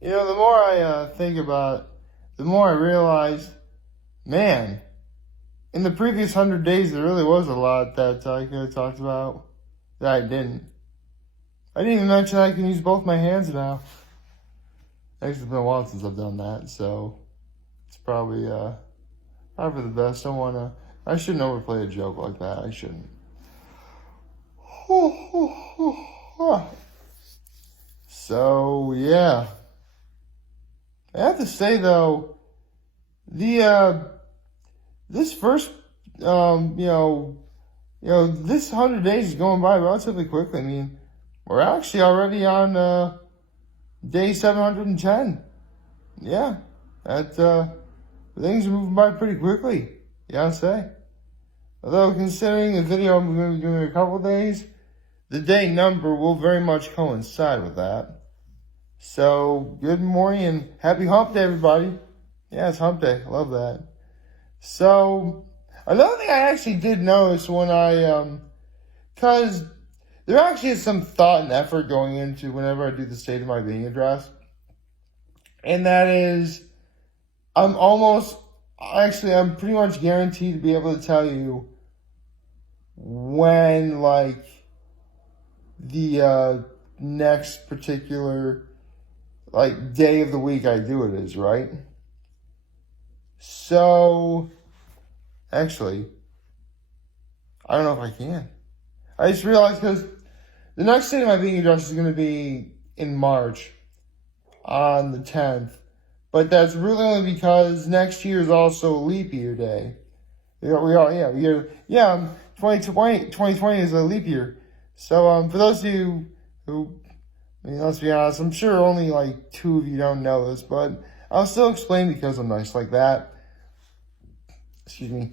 The more I think about it, the more I realize, man, in the previous 100 days, there really was a lot that I could have talked about that I didn't. I didn't even mention I can use both my hands now. Actually, it's been a while since I've done that, so it's probably for the best. I shouldn't overplay a joke like that. I shouldn't. So, yeah. I have to say, though, this first, this 100 days is going by relatively quickly. I mean, we're actually already on day 710. Yeah, things are moving by pretty quickly, you gotta say. Although, considering the video I'm going to be doing in a couple of days, the day number will very much coincide with that. So, good morning and happy Hump Day, everybody. Yeah, it's Hump Day. I love that. So, another thing I actually did notice when because there actually is some thought and effort going into whenever I do the State of My Being address. And that is, I'm pretty much guaranteed to be able to tell you when, the next particular, day of the week I do it is, right? So, actually, I don't know if I can. I just realized because the next State of My Being address is going to be in March on the 10th. But that's really only because next year is also a leap year day. 2020 is a leap year. So, for those of you who, let's be honest, I'm sure only 2 of you don't know this, but I'll still explain because I'm nice like that. Excuse me.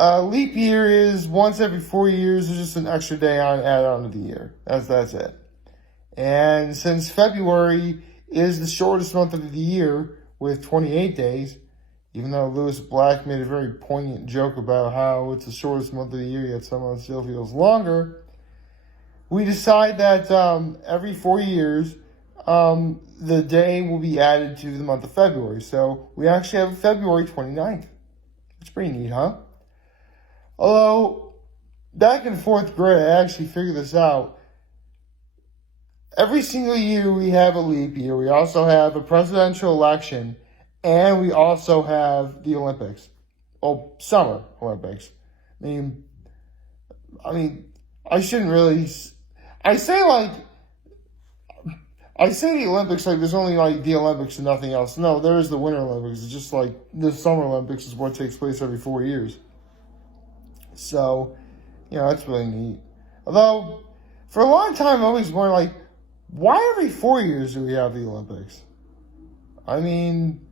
Leap year is once every 4 years. There's just an extra day added on to the year. That's it. And since February is the shortest month of the year with 28 days, even though Lewis Black made a very poignant joke about how it's the shortest month of the year, yet somehow it still feels longer, we decide that every 4 years, the day will be added to the month of February. So we actually have February 29th. It's pretty neat, huh? Although, back in 4th grade, I actually figured this out. Every single year we have a leap year. We also have a presidential election. And we also have the Olympics. Oh, Summer Olympics. I mean, I shouldn't really... I say the Olympics there's only the Olympics and nothing else. No, there is the Winter Olympics. It's just the Summer Olympics is what takes place every 4 years. So, that's really neat. Although, for a long time, I always wondered, why every 4 years do we have the Olympics? I mean,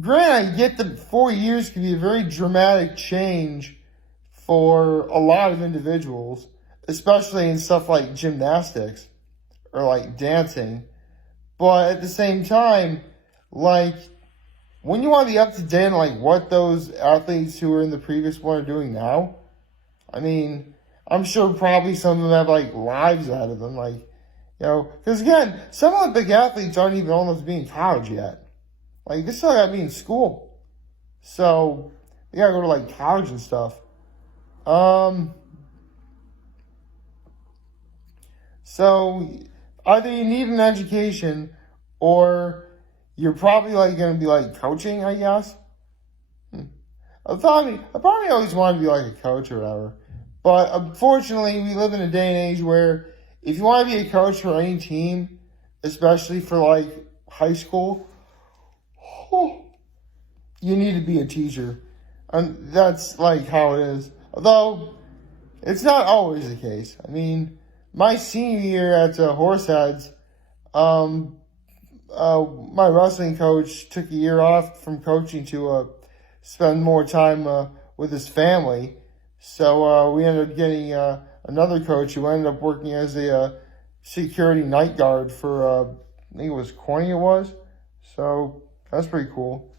granted, I get that 4 years can be a very dramatic change for a lot of individuals, especially in stuff like gymnastics or dancing. But at the same time, when you want to be up to date on what those athletes who are in the previous one are doing now, I mean, I'm sure probably some of them have lives out of them, because again, some Olympic athletes aren't even old enough to be in college yet. They still gotta be in school. So they gotta go to college and stuff. So either you need an education or you're probably going to be coaching, I guess. I probably always wanted to be a coach or whatever. But unfortunately, we live in a day and age where if you want to be a coach for any team, especially for high school, you need to be a teacher. And that's how it is. Although, it's not always the case. I mean, my senior year at Horseheads, my wrestling coach took a year off from coaching to spend more time with his family. So we ended up getting another coach who ended up working as a security night guard for, I think it was Corny it was. So that's pretty cool.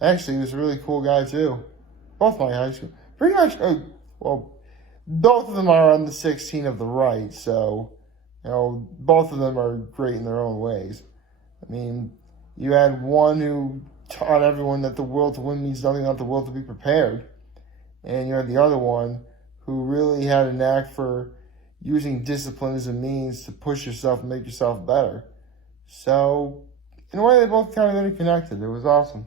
Actually, he was a really cool guy too. Both my high school. Pretty much, both of them are on the 16 of the right. So You know, both of them are great in their own ways. I mean, you had one who taught everyone that the will to win means nothing, not the will to be prepared. And you had the other one who really had a knack for using discipline as a means to push yourself and make yourself better. So, in a way, they both kind of interconnected. It was awesome.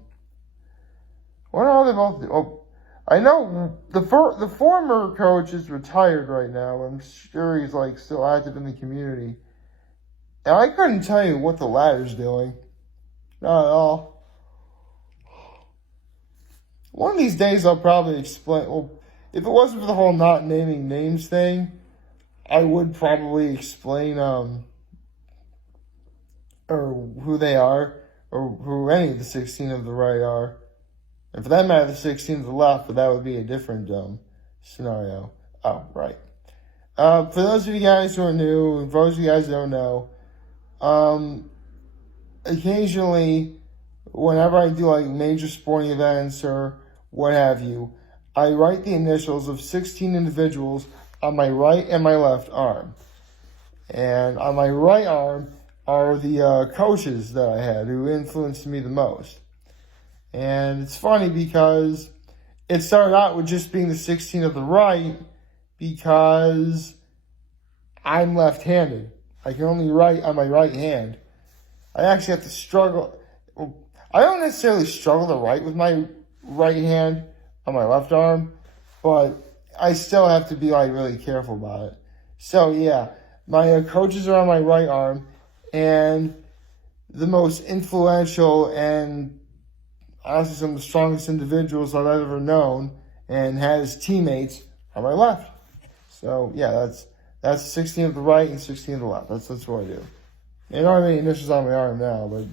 I wonder how they both do. Oh, I know the former coach is retired right now. I'm sure he's like still active in the community. And I couldn't tell you what the latter's doing. Not at all. One of these days I'll probably explain. Well, if it wasn't for the whole not naming names thing, I would probably explain or who they are, or who any of the 16 of the right are. And for that matter, the 16 of the left, but that would be a different scenario. Oh, right. For those of you guys who are new, and for those of you guys who don't know, occasionally, whenever I do like major sporting events or what have you, I write the initials of 16 individuals on my right and my left arm. And on my right arm are the coaches that I had who influenced me the most. And it's funny because it started out with just being the 16 of the right because I'm left-handed. I can only write on my right hand. I actually have to struggle. I don't necessarily struggle to write with my right hand on my left arm, but I still have to be like really careful about it. So yeah, my coaches are on my right arm, and the most influential and honestly some of the strongest individuals I've ever known and had as teammates on my left. So yeah, that's 16 of the right and 16 of the left. That's what I do. I don't have any initials on my arm now, but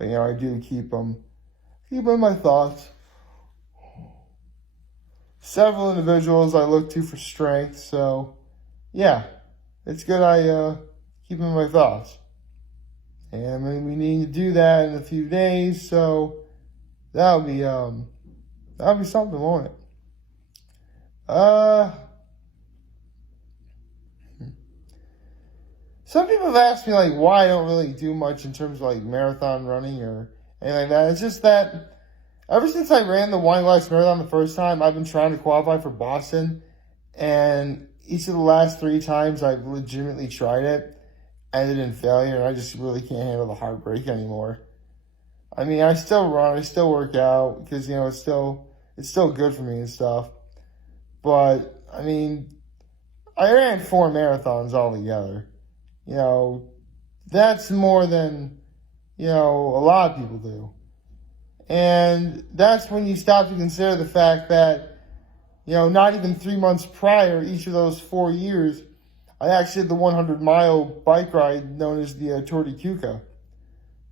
I do keep them in my thoughts. Several individuals I look to for strength, so yeah, it's good I keep them in my thoughts. And we need to do that in a few days, so that'll be something, won't it? Some people have asked me like why I don't really do much in terms of like marathon running or anything like that. It's just that ever since I ran the Wine Glass Marathon the first time, I've been trying to qualify for Boston, and each of the last 3 times I've legitimately tried it, ended in failure, and I just really can't handle the heartbreak anymore. I mean, I still run, I still work out because it's still good for me and stuff. But I mean, I ran 4 marathons altogether. That's more than a lot of people do. And that's when you stop to consider the fact that, not even 3 months prior, each of those 4 years, I actually did the 100-mile bike ride known as the Tour de Cuca.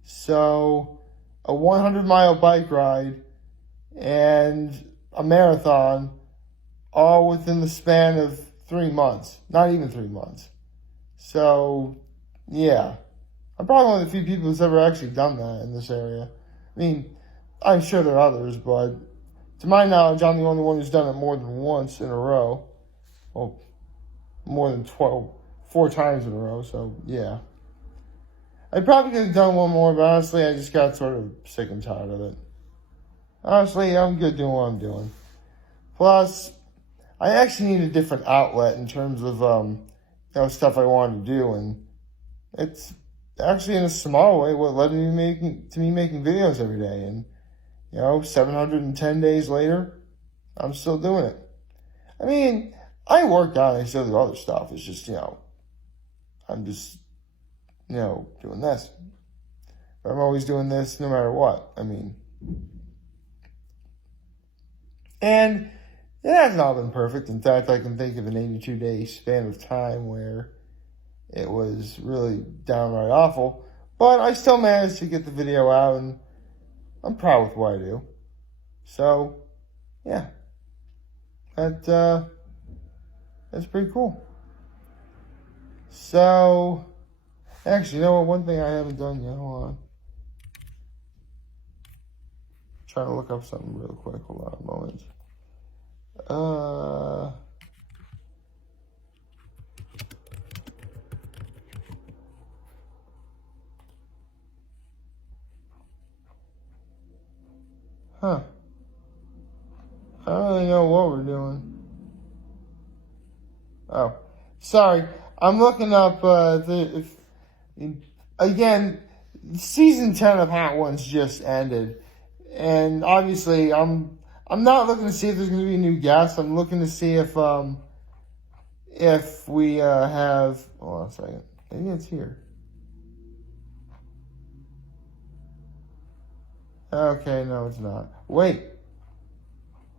So, a 100-mile bike ride and a marathon, all within the span of 3 months. Not even 3 months. So, yeah. I'm probably one of the few people who's ever actually done that in this area. I mean, I'm sure there are others, but to my knowledge, I'm the only one who's done it more than once in a row. Well, more than 4 times in a row, so yeah. I probably could have done one more, but honestly, I just got sort of sick and tired of it. Honestly, I'm good doing what I'm doing. Plus, I actually need a different outlet in terms of, stuff I want to do, and it's actually in a small way what led me making videos every day, and 710 days later, I'm still doing it. I mean, I work out and I still do other stuff. It's just, I'm just, doing this. But I'm always doing this no matter what. I mean, and it hasn't all been perfect. In fact, I can think of an 82-day span of time where it was really downright awful. But I still managed to get the video out, and I'm proud with what I do. So, yeah. That's pretty cool. So, actually, one thing I haven't done yet. Hold on. Trying to look up something real quick. Hold on a moment. Huh. I don't really know what we're doing. Oh, sorry. I'm looking up again, season 10 of Hot Ones just ended. And obviously I'm not looking to see if there's going to be a new guest. I'm looking to see if we have, hold on a second. Maybe it's here. Okay, no, it's not. Wait.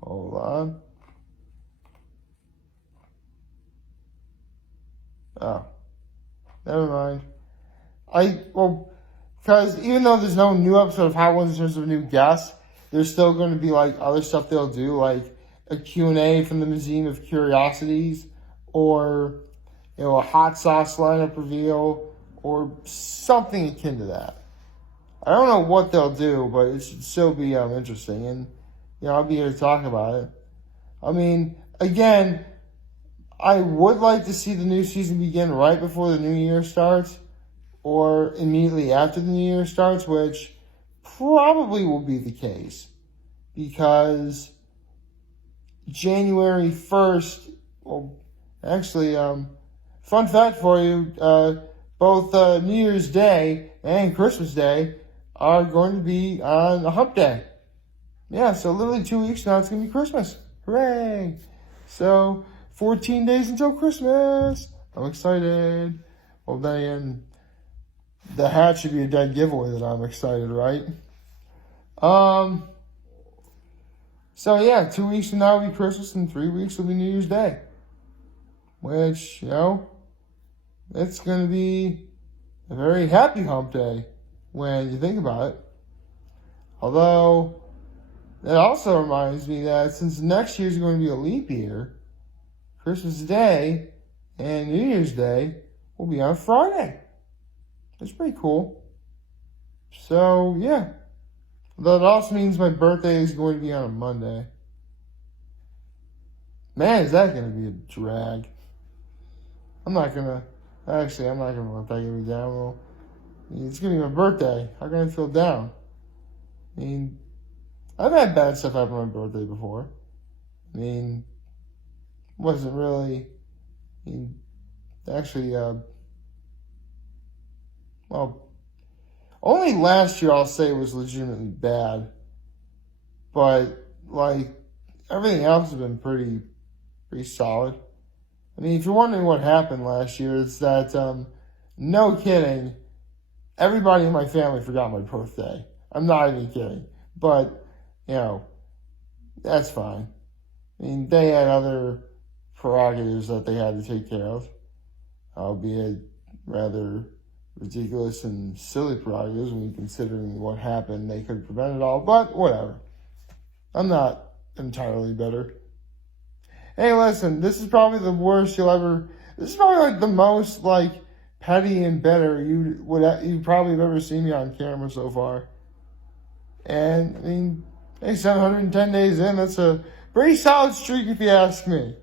Hold on. Oh, never mind. Because even though there's no new episode of Hot Ones in terms of a new guest, there's still going to be like other stuff they'll do, like a Q&A from the Museum of Curiosities, or a hot sauce lineup reveal, or something akin to that. I don't know what they'll do, but it should still be interesting, and I'll be here to talk about it. I mean, again, I would like to see the new season begin right before the new year starts, or immediately after the new year starts, which probably will be the case, because January 1st, well, actually, fun fact for you, both New Year's Day and Christmas Day are going to be on a Hump Day. Yeah, so literally 2 weeks now, it's going to be Christmas. Hooray! So, 14 days until Christmas. I'm excited. Well, then again, the hat should be a dead giveaway that I'm excited, right? So yeah, 2 weeks from now will be Christmas, and 3 weeks will be New Year's Day. Which, it's going to be a very happy hump day when you think about it. Although, it also reminds me that since next year is going to be a leap year, Christmas Day and New Year's Day will be on Friday. That's pretty cool. So, yeah. That also means my birthday is going to be on a Monday. Man, is that going to be a drag. I'm not going to let that get me down. Well, it's going to be my birthday. How can I feel down? I mean, I've had bad stuff happen on my birthday before. I mean, wasn't really, only last year I'll say was legitimately bad. But, everything else has been pretty solid. I mean, if you're wondering what happened last year, it's that, no kidding, everybody in my family forgot my birthday. I'm not even kidding. But, that's fine. I mean, they had other prerogatives that they had to take care of, albeit rather ridiculous and silly prerogatives when considering what happened. They could prevent it all, but whatever. I'm not entirely bitter. Hey, listen, this is probably the worst this is probably the most petty and bitter you probably have ever seen me on camera so far. And I mean, hey, 710 days in, that's a pretty solid streak if you ask me.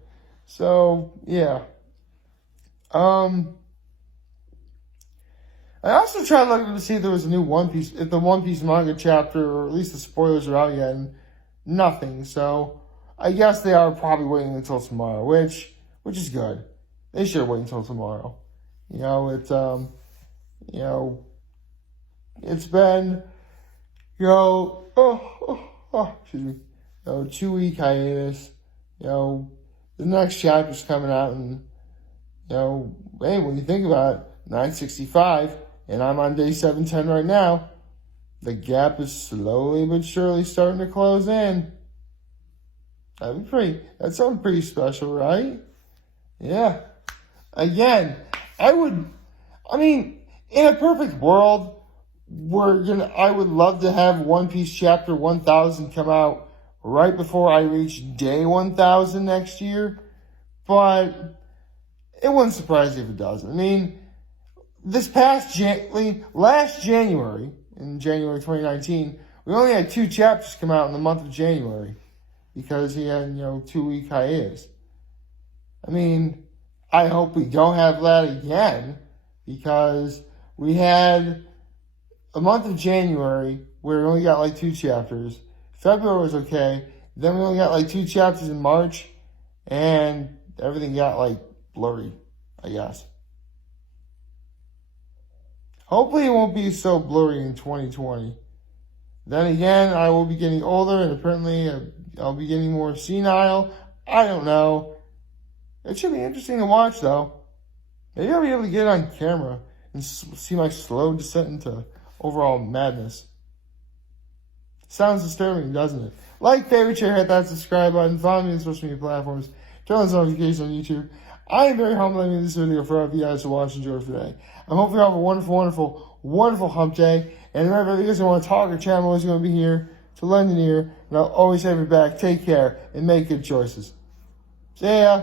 So, yeah. I also tried looking to see if there was a new if the One Piece manga chapter, or at least the spoilers are out yet, and nothing. So, I guess they are probably waiting until tomorrow, which is good. They should wait until tomorrow. It's been, excuse me, 2 week hiatus. The next chapter's coming out, and, hey, when you think about it, 965, and I'm on day 710 right now, the gap is slowly but surely starting to close in. That's something pretty special, right? Yeah. Again, in a perfect world, I would love to have One Piece chapter 1000 come out right before I reach day 1000 next year, but it wouldn't surprise me if it doesn't. I mean, last January, in January 2019, we only had 2 chapters come out in the month of January because he had, 2 week hiatus. I mean, I hope we don't have that again, because we had a month of January where we only got 2 chapters, February was okay. Then we only got like 2 chapters in March, and everything got like blurry, I guess. Hopefully it won't be so blurry in 2020. Then again, I will be getting older, and apparently I'll be getting more senile. I don't know. It should be interesting to watch, though. Maybe I'll be able to get it on camera and see my slow descent into overall madness. Sounds disturbing, doesn't it? Like, favorite, share, hit that subscribe button, follow me on social media platforms, turn on notifications on YouTube. I am very humble. I made this video for all of you guys to watch and enjoy today. I hope you have a wonderful, wonderful, wonderful hump day. And remember, if you guys want to talk, our channel is going to be here to lend an ear. And I'll always have your back. Take care and make good choices. See ya.